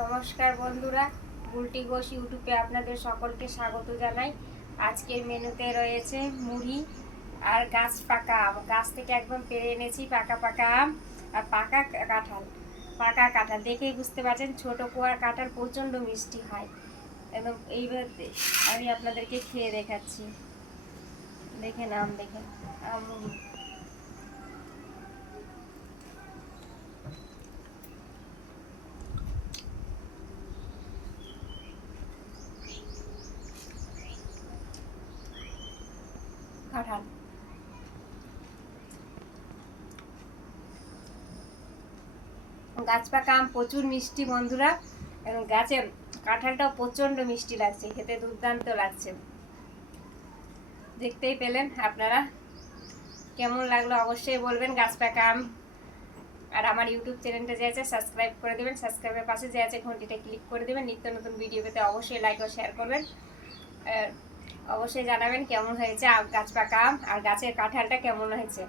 নমস্কার বন্ধুরা, বুলটি ঘোষ ইউটিউবে আপনাদের সকলকে স্বাগত জানাই। আজকের মেনুতে রয়েছে মুড়ি আর গাছ পাকা আম। গাছ থেকে একদম পেড়ে এনেছি পাকা পাকা আম আর পাকা কাঁঠাল দেখেই বুঝতে পারছেন ছোট কুয়ার কাঁঠাল প্রচণ্ড মিষ্টি হয় একদম। এইবার আমি আপনাদেরকে খেয়ে দেখাচ্ছি। দেখেন আম, দেখেন আম মুড়ি। কাঁঠাল গাছ পাকা আম প্রচুর মিষ্টি বন্ধুরা, এবং গাছের কাঁঠালটাও প্রচণ্ড মিষ্টি লাগছে, খেতে দুর্দান্ত লাগছে। দেখতেই পেলেন আপনারা, কেমন লাগলো অবশ্যই বলবেন। গাছ পাকা আম। আর আমার ইউটিউব চ্যানেলটা যে আছে সাবস্ক্রাইব করে দেবেন, সাবস্ক্রাইবের পাশে যে আছে ঘন্টিটা ক্লিক করে দেবেন। নিত্য নতুন ভিডিও পেতে অবশ্যই লাইক ও শেয়ার করবেন। অবশ্যই জানাবেন কেমন হয়েছে গাছ পাকা আম আর গাছের কাঁঠালটা কেমন হয়েছে।